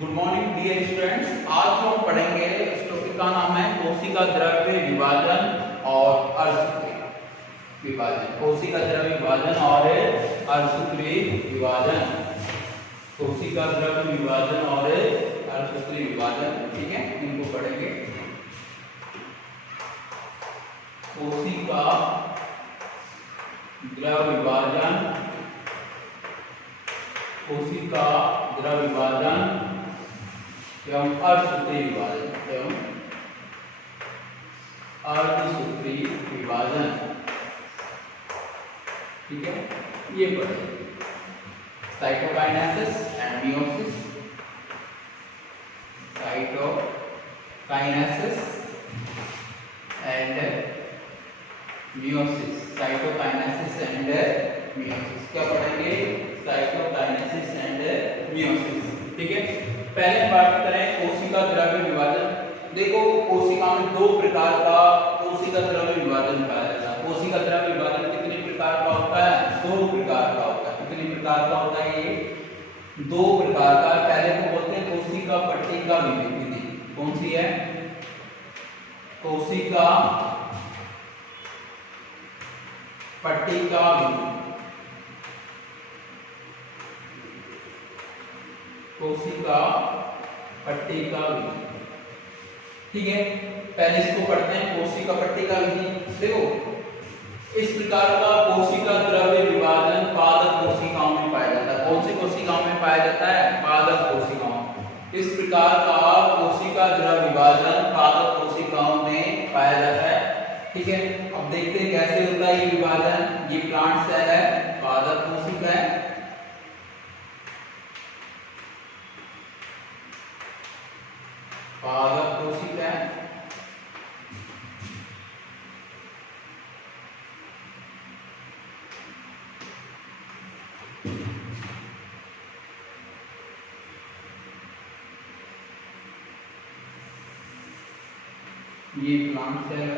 Good morning dear students. आज हम पढ़ेंगे, इस टॉपिक का नाम है कोशिका द्रव्य विभाजन और अर्धसूत्री विभाजन। कोशिका द्रव्य विभाजन और अर्धसूत्री विभाजन। कोशिका द्रव्य विभाजन और अर्धसूत्री विभाजन, ठीक है, इनको पढ़ेंगे। कोशिका द्रव्य विभाजन, कोशिका द्रव्य विभाजन एवं अर्धसूत्री विभाजन एवं अर्धसूत्री विभाजन, ठीक है, ये पढ़ेंगे। Cytokinesis and meiosis, cytokinesis and meiosis, cytokinesis and meiosis. क्या पढ़ेंगे? साइटोकाइनेसिस एंड मियोसिस, ठीक है। पहले बात करें कोशिका द्रव्य विभाजन। देखो, कोशिका में दो प्रकार का कोशिका द्रव्य विभाजन पाया जाता है। कोशिका द्रव्य विभाजन कितने प्रकार का होता है? दो प्रकार का होता है। कितने प्रकार का होता है? ये दो प्रकार का। पहले को बोलते हैं कोशिका पट्टिका विधि। कौन सी है? कोशिका पट्टिका विधि। कोशिका पट्टिका विधि, ठीक है। पहले इसको पढ़ते हैं, कोशिका पट्टिका विधि। देखो, इस प्रकार का कोशिका द्रव्य विभाजन पादप कोशिकाओं में पाया जाता है। कौन सी कोशिकाओं में पाया जाता है? पादप कोशिकाओं। इस प्रकार का कोशिका द्रव्य विभाजन पादप कोशिकाओं में पाया जाता है, ठीक है। अब देखते हैं कैसे होता है ये विभाजन। ये प्लांट सेल है, पादप कोशिका है, पादप कोशिका है, ये प्लांट सेल है,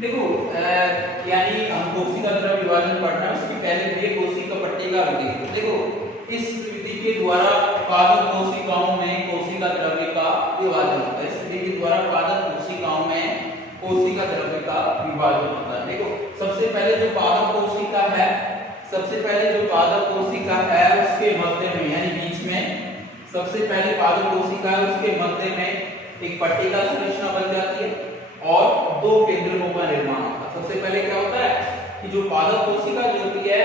देखो यानी हम कोशिका द्रव्य विभाजन पढ़ना है, उसके पहले ये कोशिका पट्टिका विधि। देखो, इस विधि के द्वारा पादप कोशिकाओं में कोशिका द्रव्य का विभाजन होता है। इस विधि के द्वारा पादप कोशिकाओं में कोशिका द्रव्य का विभाजन होता है। देखो, सबसे पहले जो पादप कोशिका है, सबसे पहले जो पादप कोशिका है उसके मध्य में, यानी बीच में, सबसे पहले पादप कोशिका है, उसके मध्य में एक पट्टिका संरचना बन जाती है और दो केंद्रकों का निर्माण होता है। सबसे पहले क्या होता है कि जो पादप कोशिका जो होती है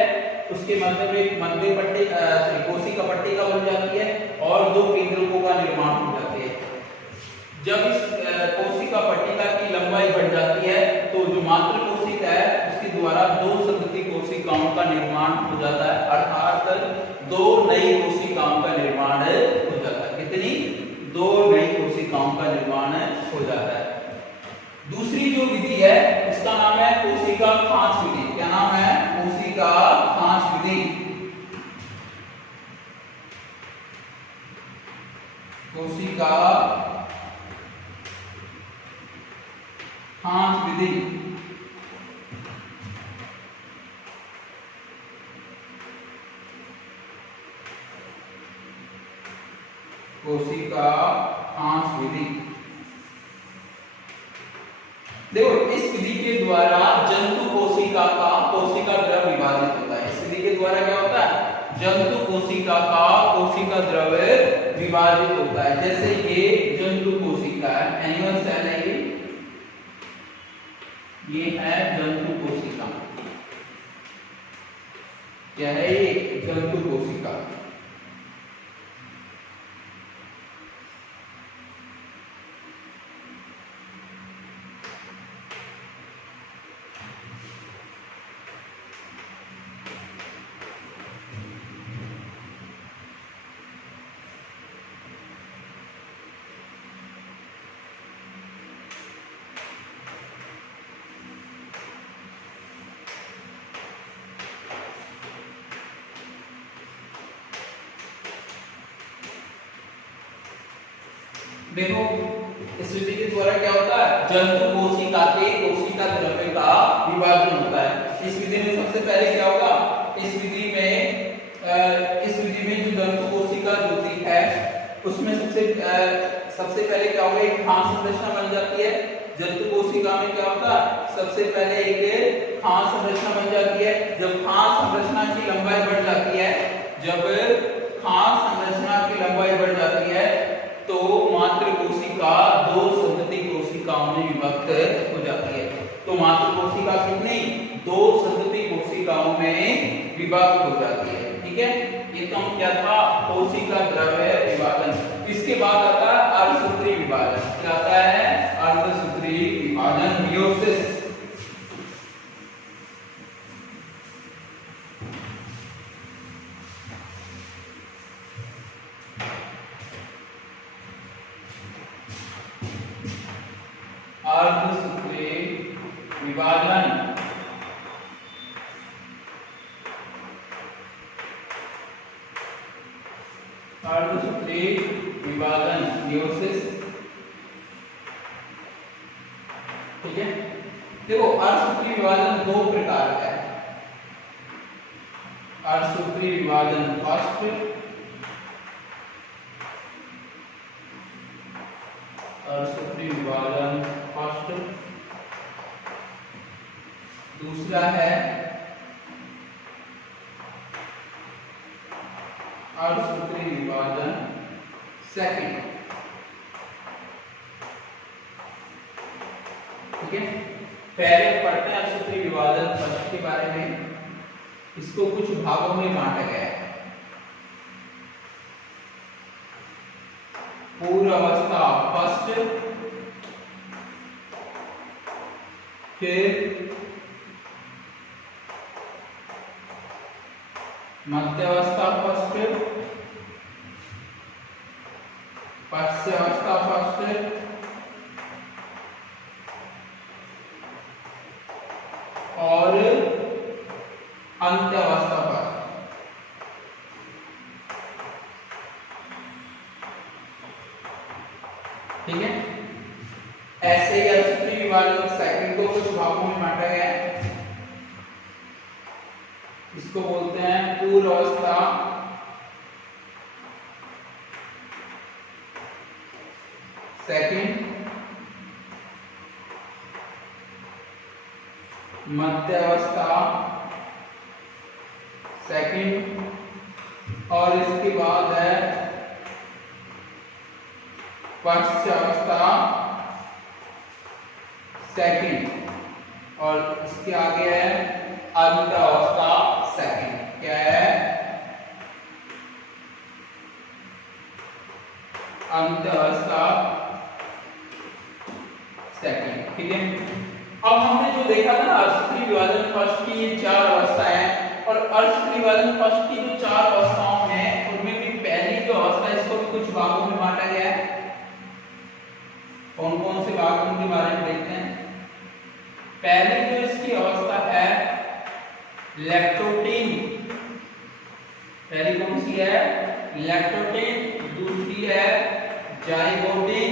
उसके मध्य में मध्य पट्टिका कोशिका पट्टिका बन जाती है और दो केंद्रकों का निर्माण हो जाती है। जब इस कोशिका पट्टिका की लंबाई बढ़ जाती है तो जो मात्र कोशिका है उसके द्वारा दो संतति कोशिकाओं का निर्माण हो जाता है, अर्थात दो नई कोशिकाओं का निर्माण हो जाता है। कितनी? दो नई कोशिकाओं का निर्माण हो जाता है। दूसरी जो विधि है उसका नाम है कोशिका खांच विधि। क्या नाम है? कोशिका खांच विधि। कोशिका खांच विधि, कोशिका खांच विधि। देखो, इस विधि के द्वारा जंतु कोशिका का कोशिका द्रव्य विभाजित होता है। इस विधि के द्वारा क्या होता है? जंतु कोशिका का कोशिका द्रव्य विभाजित होता है। जैसे ये जंतु कोशिका है, एनिमल सेल है, ये है जंतु कोशिका। क्या है ये? जंतु कोशिका। देखो इस विधि के द्वारा क्या होता है, जंतु कोशिका के कोशिका द्रव्य का विभाजन होता है। इस विधि में सबसे पहले क्या होगा, इस विधि में जो जंतु कोशिका होती है उसमें सबसे पहले क्या होगा, एक खास संरचना बन जाती है। जंतु कोशिका में क्या होता है, सबसे पहले एक खास संरचना बन जाती है। जब खास संरचना की लंबाई बढ़ जाती है, तो मात्र कोशिका दो संतति कोशिकाओं में विभक्त हो जाती है। तो मात्र कोशिका कितनी, दो संतति कोशिकाओं में विभक्त हो जाती है। ठीक है, ये तो क्या था, कोशिका द्रव्य विभाजन। इसके बाद आता है अर्धसूत्री विभाजन। क्या आता है, अर्धसूत्री विभाजन, मियोसिस। अर्धसूत्री विभाजन मियोसिस। ठीक है, देखो अर्धसूत्री विभाजन दो प्रकार का है। अर्धसूत्री विभाजन फर्स्ट, अर्धसूत्री विभाजन फर्स्ट, दूसरा है अर्धसूत्री विभाजन सेकंड। ठीक है, पहले पढ़ते हैं अर्धसूत्री विभाजन फर्स्ट के बारे में। इसको कुछ भागों में बांटा गया है। पूर्व अवस्था फर्स्ट, फिर मध्यावस्था फर्स्ट, पश्चावस्था फर्स्ट, और अंत्यावस्था फर्स्ट। ठीक है, ऐसे ही अर्धसूत्री विभाजन सेकंड को कुछ भागों में बांटा गया है। इसको बोलते हैं पूर्व अवस्था, सेकंड, मध्यावस्था सेकंड, और इसके बाद है पश्चावस्था सेकंड, और इसके आगे है अंत्यावस्था सेकंड। क्या है, अंत्यावस्था सेकंड। ठीक है, अब हमने जो देखा था अर्धसूत्री विभाजन फर्स्ट की ये चार अवस्थाएं हैं, और अर्धसूत्री विभाजन फर्स्ट की जो चार अवस्थाओं हैं उनमें भी पहली जो अवस्था है इसको भी कुछ भागों में बांटा गया है। कौन कौन से भाग उनके बारे में देखते हैं। पहली जो इसकी अवस्था है लैक्टोटीन, पहली कौन सी है, लैक्टोटीन। दूसरी है जाइगोटीन,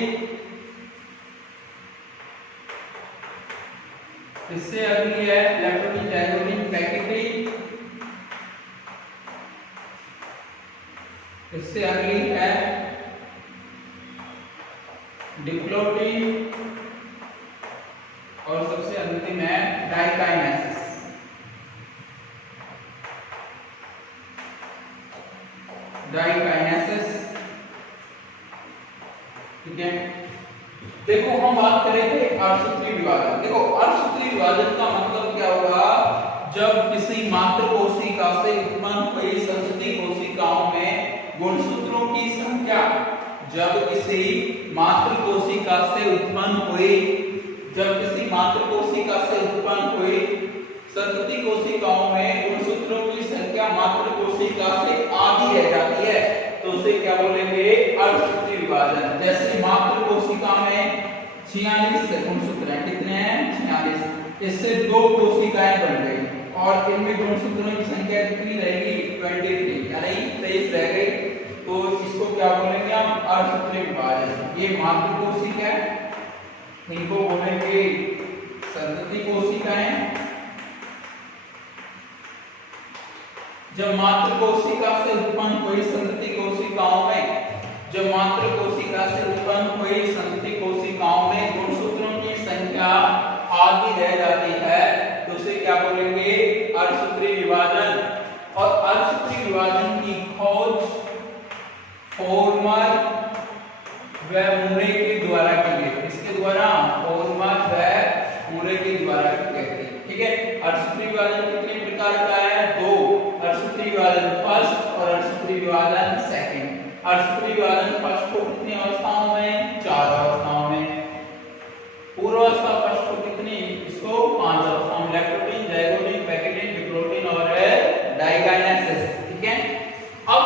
इससे अगली है लैक्टोटीन जाइगोटीन पैकेटीन, इससे अगली है डिप्लोटीन, और सबसे अंतिम है डाइकाइनेसिस। डाइकाइनेसिस। ठीक है, देखो हम बात करें थे अर्धसूत्री विभाजन। देखो अर्धसूत्री विभाजन का मतलब क्या होगा, जब किसी मात्र कोशिका से उत्पन्न हुई संतति कोशिकाओं में गुणसूत्रों की संख्या, जब किसी मात्र कोशिका से उत्पन्न हुई संतति कोशिकाओं में गुणसूत्रों की संख्या मात्र कोशिका से आधी रह जाती है तो उसे क्या बोलेंगे, अर्धसूत्री विभाजन। जैसे मात्र कोशिका में 46 गुणसूत्र हैं, कितने हैं, 46। इससे दो कोशिकाएं बन गई और इनमें गुणसूत्रों की संख्या कितनी रहेगी, 23, यानी 23 रह गई। तो इसको क्या बोलेंगे हम, अर्धसूत्री विभाजन। ये मातृ कोशिका है, इनको बोलेंगे संतति कोशिकाएं। जब मातृ कोशिका से उत्पन्न हुई संतति कोशिकाओं में जब मातृ कोशिका से उत्पन्न हुई संतति कोशिकाओं में गुणसूत्रों की संख्या आधी रह जाती है तो उसे क्या बोलेंगे? अर्धसूत्री विभाजन। और अर्धसूत्री विभाजन की खोज फॉर्मर व मुरे के द्वारा की गई। इसके द्वारा फॉर्मर व मुरे के द्वारा की गई। ठीक है। अर्धसूत्री विभाजन कितने प्रकार का है? दो। अर्धसूत्री विभाजन फर्स्ट और अर्धसूत्री विभाजन सेकंड। अर्धसूत्री विभाजन फर्स्ट को कितनी अवस्थाओं में? 4 अवस्थाओं में। पूर्वावस्था फर्स्ट को कितनी? इसको 5 अवस्थाओं में, लैक्टोटीन, जाइगोटीन, पैकेटीन, डिप्लोटीन और डाइकाइनेसिस। ठीक है। अब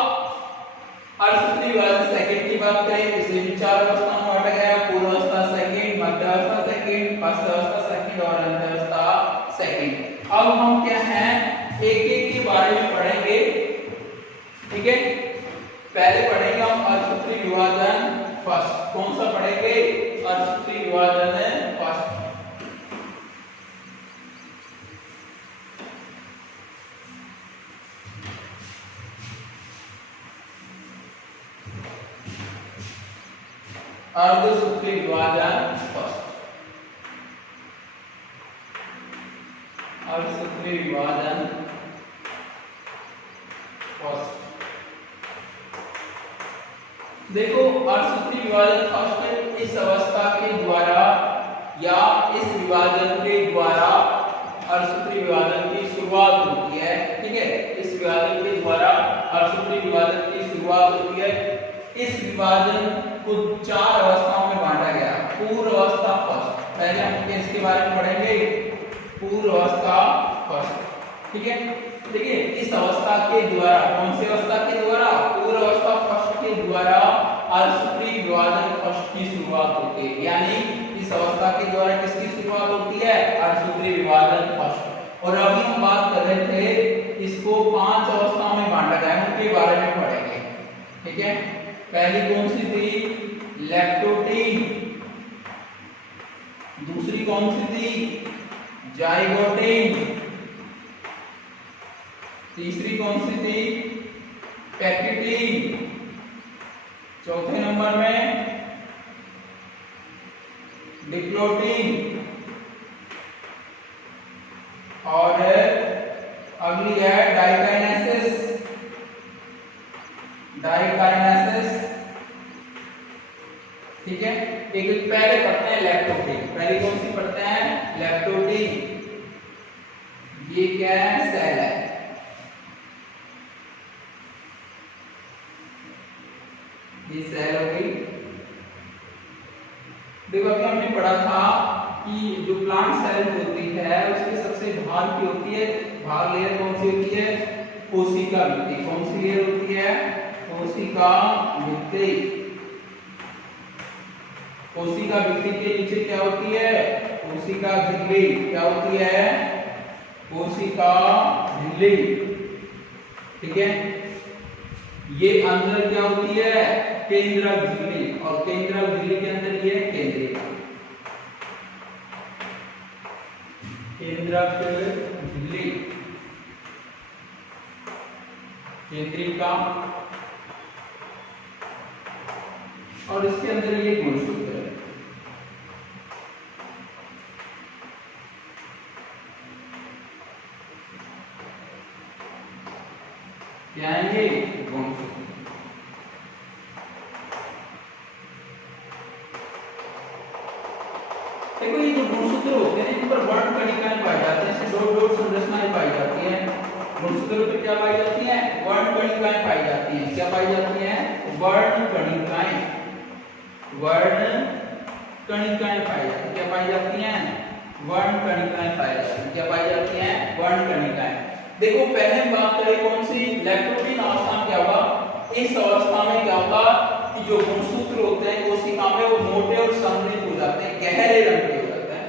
अर्धसूत्री विभाजन सेकंड की बात करें, इसे भी 4 अवस्थाओं में बांटा गया। पूर्वावस्था सेकंड, मध्यावस्था सेकंड, पश्चावस्था सेकंड और अंतावस्था सेकंड। अब हम क्या है एक एक के बारे में पढ़ेंगे। ठीक है। पहले पढ़ेंगे हम अर्धसूत्री विभाजन फर्स्ट। कौन सा पढ़ेंगे? अर्धसूत्री विभाजन फर्स्ट। अर्धसूत्री विभाजन फर्स्ट। अर्धसूत्री विभाजन फर्स्ट। देखो, अर्धसूत्री विभाजन फर्स्ट इस अवस्था के द्वारा या इस विभाजन के द्वारा अर्धसूत्री विभाजन की शुरुआत होती है। ठीक है। इस विभाजन के द्वारा अर्धसूत्री विभाजन की शुरुआत होती है। इस विभाजन को 4 अवस्थाओं में बांटा गया। पूर्व अवस्था फर्स्ट, पहले हम इसके बारे में पढ़ेंगे। पूर्व अवस्था फर्स्ट। ठीक है। देखिए, इस अवस्था के द्वारा, कौन सी अवस्था के द्वारा? पूर्व अवस्था फर्स्ट के द्वारा अर्धसूत्री विभाजन फर्स्ट की शुरुआत होती है। यानी इस अवस्था के द्वारा किसकी शुरुआत होती है? अर्धसूत्री विभाजन फर्स्ट। और अभी हम बात कर रहे थे इसको 5 अवस्थाओं में बांटा गया, उनके बारे में पढ़ेंगे। ठीक है। पहली कौन सी थी? लैक्टोटीन। दूसरी कौन सी थी? जाइगोटीन। तीसरी कौन सी थी? पैकेटीन। चौथे नंबर में डिप्लोटीन। और अगली है डाइकाइनेसिस। डाइकाइनेसिस। ठीक है। एक पहले पढ़ते हैं लैक्टोटीन। पहले कौन सी पढ़ते हैं? लैक्टोटीन। ये क्या है? सेल है। ये सेल हो गई। देखो, अभी हमने पढ़ा था कि जो प्लांट सेल होती है उसके सबसे बाहर की होती है, बाहर लेयर कौन सी होती है? कोशिका भित्ति। कौन सी लेयर होती है? कोशिका भित्ति। कोशिका भित्ति के नीचे क्या होती है? कोशिका झिल्ली। क्या होती है? कोशिका झिल्ली। ठीक है। ये अंदर क्या होती है? केंद्रक झिल्ली। और केंद्रक झिल्ली के अंदर ये केंद्रिका। केंद्रक झिल्ली, केंद्रिका। और इसके अंदर ये गुणसूत्र है। क्या है ये? गुणसूत्र। देखो, ये जो गुणसूत्र होते हैं इन पर वर्ण कणिकाएं पाई जाती हैं, ऐसे डॉट डॉट संरचनाएं पाई जाती हैं। गुणसूत्रों पर क्या पाई जाती हैं? वर्ण कणिकाएं पाई जाती हैं। क्या पाई जाती हैं? वर्ण कणिकाएं। वर्ण कणिकाएं पाई जाती हैं। क्या पाई जाती हैं? वर्ण कणिकाएं पाई जाती हैं। क्या पाई जाती हैं? वर्ण कणिकाएं। देखो, पहले हम बात करें कौन सी? लैक्टोटीन अवस्था में क्या होगा? इस अवस्था में क्या होगा कि जो गुणसूत्र होते हैं कोशिका में वो मोटे और समृद्ध हो जाते हैं, गहरे रंग के हो जाते हैं।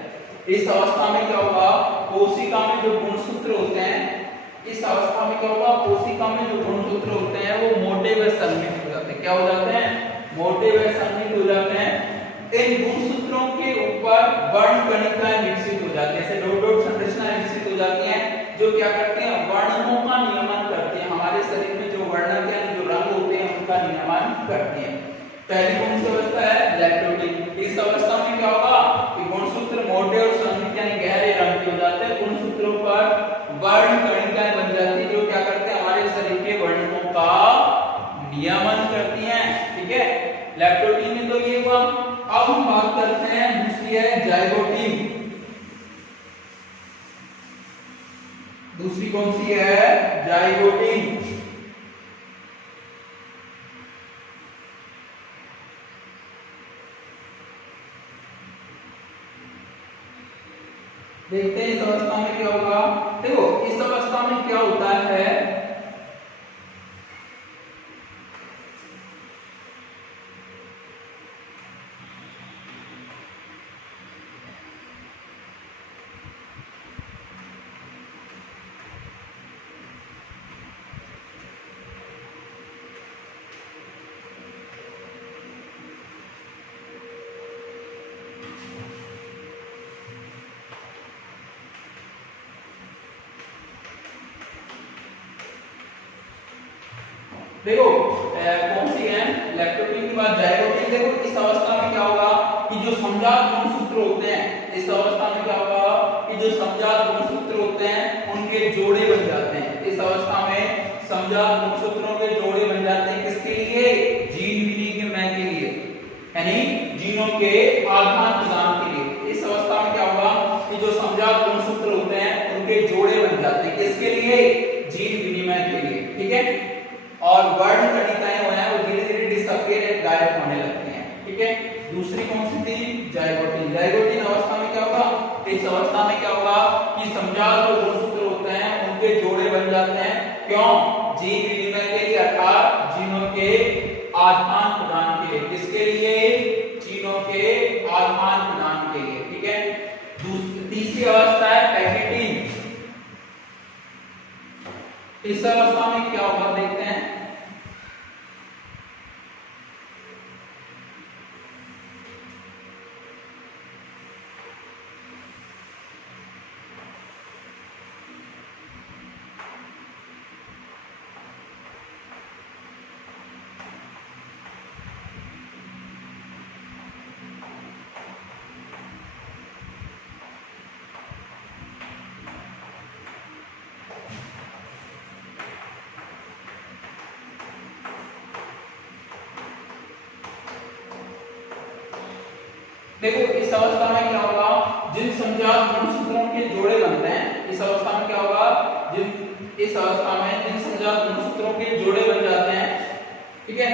इस अवस्था में क्या होगा? कोशिका में जो गुणसूत्र होते हैं, इस अवस्था में क्या होगा? कोशिका में जो गुणसूत्र होते हैं वो मोटे व समृद्ध हो जाते हैं। क्या हो जाते हैं? मोटे व संघनित हो जाते हैं। इन गुणसूत्रों के ऊपर वर्ण कणिकाएं विकसित हो जाती है, ऐसे डॉट डॉट संरचनाएं विकसित हो जाती हैं जो क्या करते हैं, वर्णों का नियमन करते हैं। हमारे शरीर में जो वर्णक यानी जो रंग होते हैं उनका नियमन करते हैं। पहली कौन सी अवस्था है, लैक्टोटिन। इस अवस्था में क्या होगा कि गुणसूत्र मोटे और संघनित यानी गहरे रंग के हो जाते हैं। गुणसूत्रों पर वर्ण कणिकाएं बन जाती है जो क्या करते हैं, हमारे शरीर के वर्णों का नियमन करती हैं। ठीक है, लैक्टोटिन में तो ये हुआ। अब हम बात करते हैं दूसरी है जाइगोटिन। दूसरी कौन सी है, जाइगोटिन। देखते हैं इस अवस्था में क्या होगा। देखो इस अवस्था में क्या होता है, देखो कौन सी है, लैक्टोटिन के बाद जाइगोटिन। देखो इस अवस्था में क्या होगा कि जो समजात गुणसूत्र होते हैं, इस अवस्था में क्या होगा कि जो समजात गुणसूत्र होते हैं उनके जोड़े बन जाते हैं। इस अवस्था में समजात गुणसूत्रों के जोड़े बन जाते हैं, किसके लिए, जीन विनिमय के लिए, यानी जीनों के आदान प्रदान के लिए। इस अवस्था में क्या होगा कि जो समजात गुणसूत्र होते हैं उनके जोड़े बन जाते हैं, किसके लिए, जीन विनिमय के लिए। ठीक है, और वर्ण कणिकाएं हो है वो धीरे धीरे डिसअपीयर, गायब होने लगते हैं। ठीक है, दूसरी कौन सी थी, जाइगोटिन। जाइगोटिन अवस्था में क्या होगा, इस अवस्था में क्या होगा कि समजात जो गुणसूत्र होते हैं उनके जोड़े बन जाते हैं। क्यों, जीन विनिमय के लिए, अर्थात जीनों के आदान प्रदान के लिए। किसके लिए, जीनों के आदान प्रदान के लिए। ठीक है, तीसरी अवस्था है पैकेटिन। इस अवस्था में क्या होगा देखते हैं। देखो इस अवस्था में क्या होगा, जिन समजात गुणसूत्रों के जोड़े बनते हैं, इस अवस्था में क्या होगा, इस अवस्था में जिन समजात गुणसूत्रों के जोड़े बन जाते हैं, ठीक है,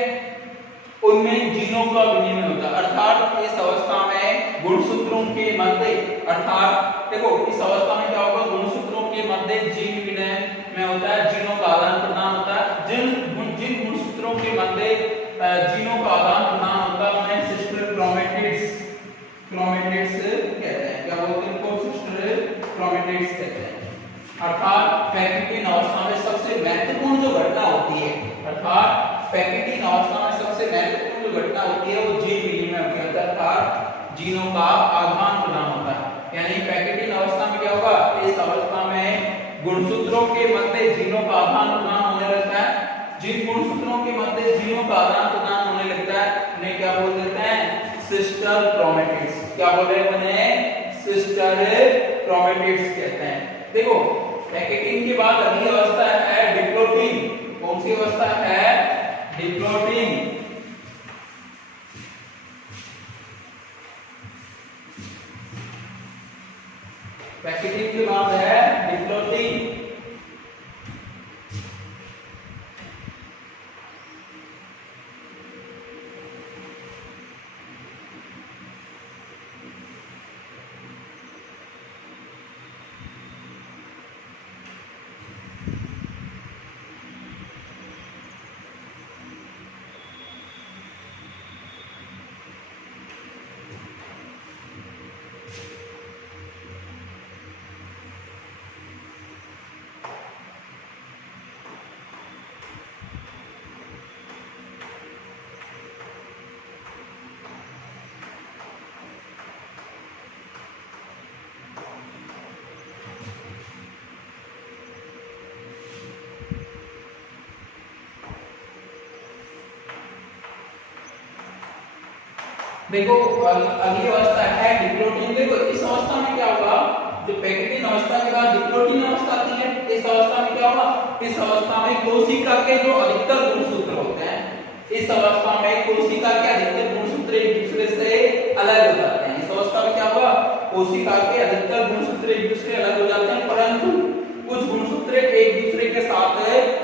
उनमें जीनों का विनिमय होता है। अर्थात इस अवस्था में गुणसूत्रों के मध्य, अर्थात देखो इस अवस्था में क्या होगा, गुणसूत्रों के मध्य जीन विनिमय में होता है, जीनों का आदान प्रदान होता है। जिन गुणसूत्रों के मध्य जीनों का आदान प्रदान होता है उन्हें सिस्टर क्रोमेटिड्स कहते हैं। क्या बोलते हैं इनको, सिस्टर क्रोमेटिड्स कहते हैं। अर्थात पैकेटिन अवस्था में सबसे महत्वपूर्ण जो घटना होती है, अर्थात पैकेटिन अवस्था में सबसे महत्वपूर्ण जो घटना होती है वो जीन विनिमय होती है, अर्थात जीनों का आदान प्रदान होता है। यानी पैकेटिन अवस्था में क्या होगा, इस अवस्था में गुणसूत्रों के मध्य जीनों का आदान प्रदान होने लगता है। जिन गुणसूत्रों के मध्य जीनों का आदान प्रदान होने लगता है उन्हें क्या बोल देते हैं, सिस्टर क्रोमेटिड्स। क्या बोल रहे हैं उन्हें, सिस्टर क्रोमेटिड्स कहते हैं। देखो पैकेटिन के बाद अगली अवस्था है डिप्लोटिन। कौन सी अवस्था है, डिप्लोटिन। पैकेटिन के बाद है डिप्लोटिन। देखो अगली अवस्था है डिप्लोटिन। देखो इस अवस्था में क्या होगा, जो पैक्टिन अवस्था के बाद डिप्लोटिन अवस्था आती है, इस अवस्था में क्या होगा, इस अवस्था में कोशिका के जो अधिकतर गुणसूत्र होते हैं, इस अवस्था में कोशिका के अधिकतर गुणसूत्र एक दूसरे से अलग हो जाते हैं। इस अवस्था में क्या होगा, कोशिका के अधिकतर गुणसूत्र एक दूसरे से अलग हो जाते हैं, परंतु कुछ गुणसूत्र एक दूसरे के साथ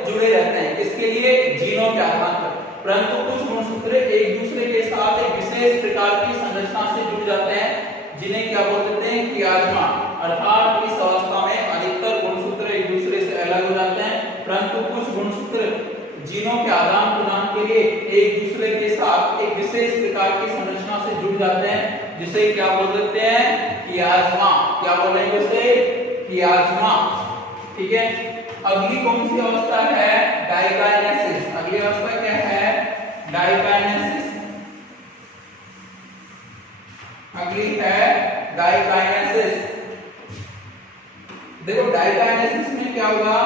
जुड़े रहते हैं। इसके लिए जीनों के आधार पर, परंतु कुछ गुणसूत्र एक दूसरे के साथ एक विशेष प्रकार की संरचना से जुड़ जाते हैं, जिन्हें क्या बोलते हैं, कियाज्मा। अर्थात इस अवस्था में अधिकतर गुणसूत्र एक दूसरे से अलग हो जाते हैं, परंतु कुछ गुणसूत्र जीनों के आदान प्रदान के लिए एक दूसरे के साथ एक विशेष प्रकार की संरचना से जुड़ जाते हैं, जिसे क्या बोल देते हैं, कियाज्मा। क्या बोलेंगे उसे, कियाज्मा। ठीक है। अगली कौन सी अवस्था है, डाइकाइनेसिस। अगली अवस्था क्या है, डाइकाइनेसिस। अगली है डाइकाइनेसिस। देखो डाइकाइनेसिस में क्या होगा,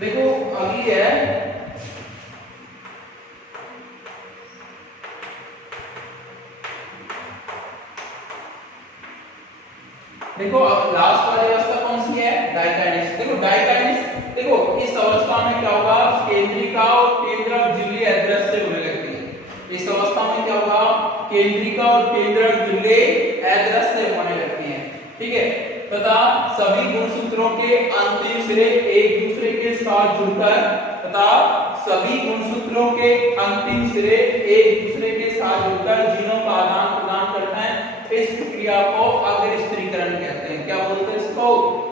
देखो अगली है देखो अब लास्ट वाली अवस्था कौन सी है, डाइकाइनेसिस। देखो डाइकाइनेसिस, देखो इस अवस्था में क्या होगा, केंद्रिका और केंद्रक झिल्ली अदृश्य होने लगती है। इस अवस्था में क्या होगा, केंद्रिका और केंद्रक झिल्ली अदृश्य होने लगती है। ठीक है। तथा सभी गुणसूत्रों के अंतिम सिरे एक दूसरे के साथ जुड़कर एक दूसरे के साथ जुड़कर जीनों का आदान प्रदान करते हैं। इस प्रक्रिया को अग्रस्त्रीकरण कहते हैं। क्या बोलते हैं इसको,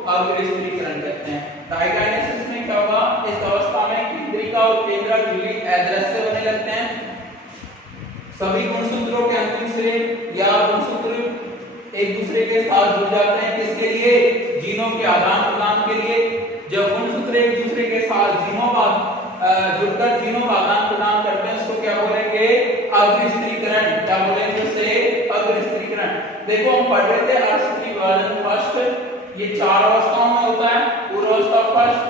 अग्रस्त्रीकरण कहते हैं। डाइकाइनेसिस में क्या होगा, इस अवस्था में केंद्रिका और केंद्रक झिल्ली अदृश्य होने लगते हैं। सभी गुणसूत्रों के अंतिम सिरे या गुणसूत्र एक दूसरे के साथ जुड़ जाते हैं, किसके लिए, जीनों के आदान प्रदान के लिए। जब गुणसूत्र एक दूसरे के साथ जुड़कर जीनों का आदान प्रदान करते हैं, उसको क्या बोलेंगे, अग्रस्त्रीकरण। क्या बोलेंगे उसे, अग्रस्त्रीकरण। देखो हम पढ़ रहे थे अर्धसूत्री विभाजन फर्स्ट, ये 4 अवस्थाओं में होता है, पूर्वावस्था फर्स्ट,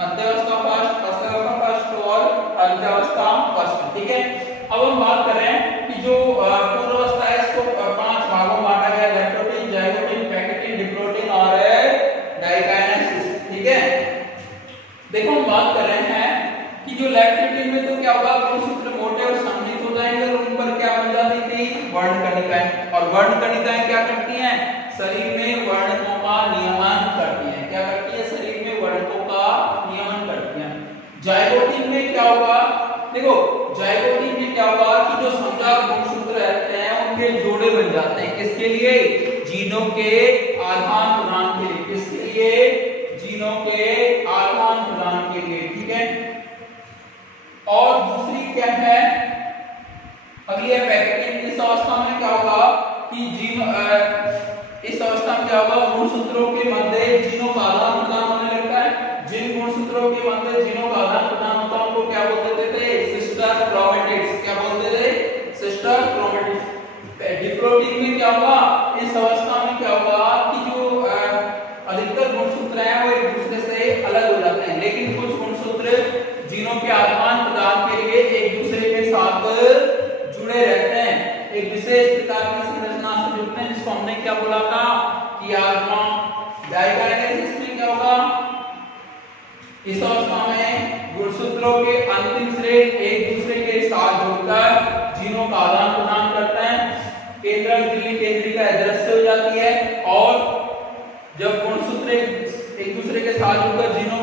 मध्यावस्था फर्स्ट, अवस्था फर्स्ट और अंत्यावस्था फर्स्ट। ठीक है। अब हम बात कर रहे हैं कि जो पूर्वावस्था है इसको 5 भागों में बांटा गया, लैक्टोटिन, जाइगोटिन, पैक्टिन, डिप्लोटिन और डाइकाइनेसिस। ठीक है। देखो हम बात कर रहे हैं कि जो लैक्टोटिन में तो क्या होगा, गुणसूत्र मोटे और संघनित हो जाएंगे और उन पर क्या बन जाती थी, वर्णकणिकाएं। और वर्णकणिकाएं क्या करती हैं, शरीर में वर्णकों का नियमन करती हैं। क्या करती है, शरीर में वर्णकों का नियमन करती हैं। जाइगोटिन में क्या होगा, देखो जाइगोटिन में क्या होगा कि जो समजात गुणसूत्र रहते हैं उनके जोड़े बन जाते हैं, किसके लिए, जीनों के आदान प्रदान के लिए। किसके लिए, जीनों के आदान प्रदान के लिए। ठीक है। और दूसरी क्या है, अगली है पैक्टिन। इस अवस्था में क्या होगा कि इस अवस्था में क्या होगा, गुणसूत्रों के मध्य जीनों का आदान प्रदान होने लगता है। जिन गुणसूत्रों के मध्य जीनों का आदान प्रदान होता है उनको क्या बोलते थे, सिस्टर क्रोमैटिड्स। क्या बोलते थे, सिस्टर क्रोमैटिड्स। डिप्लोटिन में क्या होगा, इस अवस्था में क्या होगा कि जो अधिकतर गुणसूत्र हैं वो एक दूसरे से अलग हो जाते हैं, लेकिन कुछ गुणसूत्र जीनों के आदान प्रदान के लिए एक दूसरे के साथ जुड़े रहते हैं, एक विशेष प्रकार की संरचना से जुड़ते हैं, जिसको हमने क्या बोला था, कियाज्मा। डाइकाइनेसिस में क्या होगा, इस अवस्था में गुणसूत्रों के अंतिम सिरे एक दूसरे के साथ जुड़कर जीनों का आदान प्रदान करते हैं। केंद्रक झिल्ली केंद्रिका अदृश्य हो जाती है और जब गुणसूत्र एक दूसरे के साथ जुड़कर